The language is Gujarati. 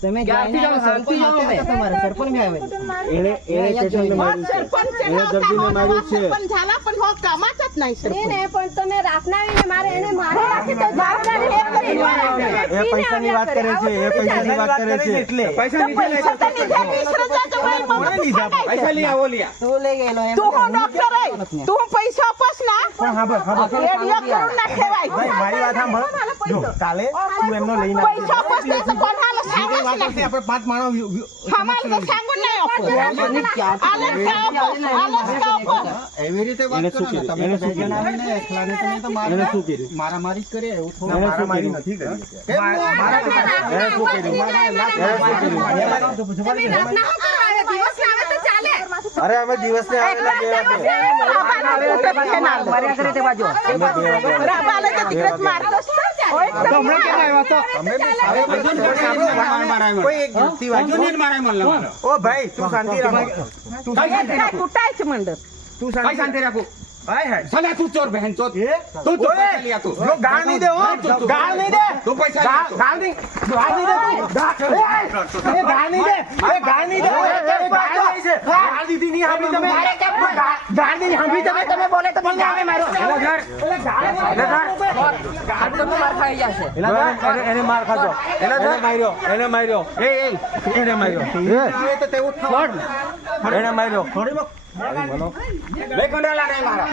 તમે ક્યારથી જાઓ, જાઓ? સરપંચ શાંતિ આવે, જાઓ. તમારે સરપંચ એને એને પેશન્ટને માર્યું છે. એને દર્દીને માર્યું છે. પણ ઝાલા પણ હો કમાત જ નહીં નહીં સરપંચ. ને પણ તમે રાતના મારે એને મારે રાખી તો જવાબદારી એ કરી એ પૈસાની વાત કરે છે. એ પૈસાની વાત કરે છે. પૈસા પૈસા તો લીધા. પૈસા લઈ આવો લિયા. તું લઈ ગયેલો એમ તું હું ડોક્ટર? હે. તું પૈસા આપસ ના? પણ કહેવાય. ભાઈ મારી વાત સાંભળ. જો કાલે તું એમનો લઈને આવજે. પૈસા તો કોણ હાલે જે હશે આપણે પાંચ માણસ તો સાંગું નહીં આપો એવી રીતે વાત કરો ને તમે એકલાને તમે તો માર- એને શું કીધું? મારામારી જ કરી એવું થોડું એને શું મારામારી નથી કરી કેમ નહીં? એને શું કીધું? એને શું કીધું? તમે રાતના શું કરવા આવે દિવસ આવે તો ચાલે અરે અમે દિવસને આવેલા બે વાગે. માર્યા કરે તે બાજુ રાબાલે તો દીકરા મારતો કેમ. ઓ ભાઈ તું શાંતિ રાખો. તું એ છે મંડળ. તું શાંતિ રાખો. ભલે તું ચોર બહેન ચોર. તું તો પૈસા લઈ તું. જો ગાળ નહીં દે હો. ગાળ નહીં દે. તું પૈસા લઈ ગાળ નહીં. ગાળ નહીં દે તું. ગાળ નહીં દે. એ ગાળ નહીં દે. ગાળ દીધી નહીં આપી તમે ગાળ- ગાળ. નહીં હાંભી તમે તમે બોલે તો મને આવે મારો. એટલે ગાળ એટલે તમે માર ખાઈ જશે છે. એને એને માર ખાધો. એને માર્યો. એને માર્યો. એ એ. એને માર્યો. એને માર્યો. બે કંડાલા નહીં મારા.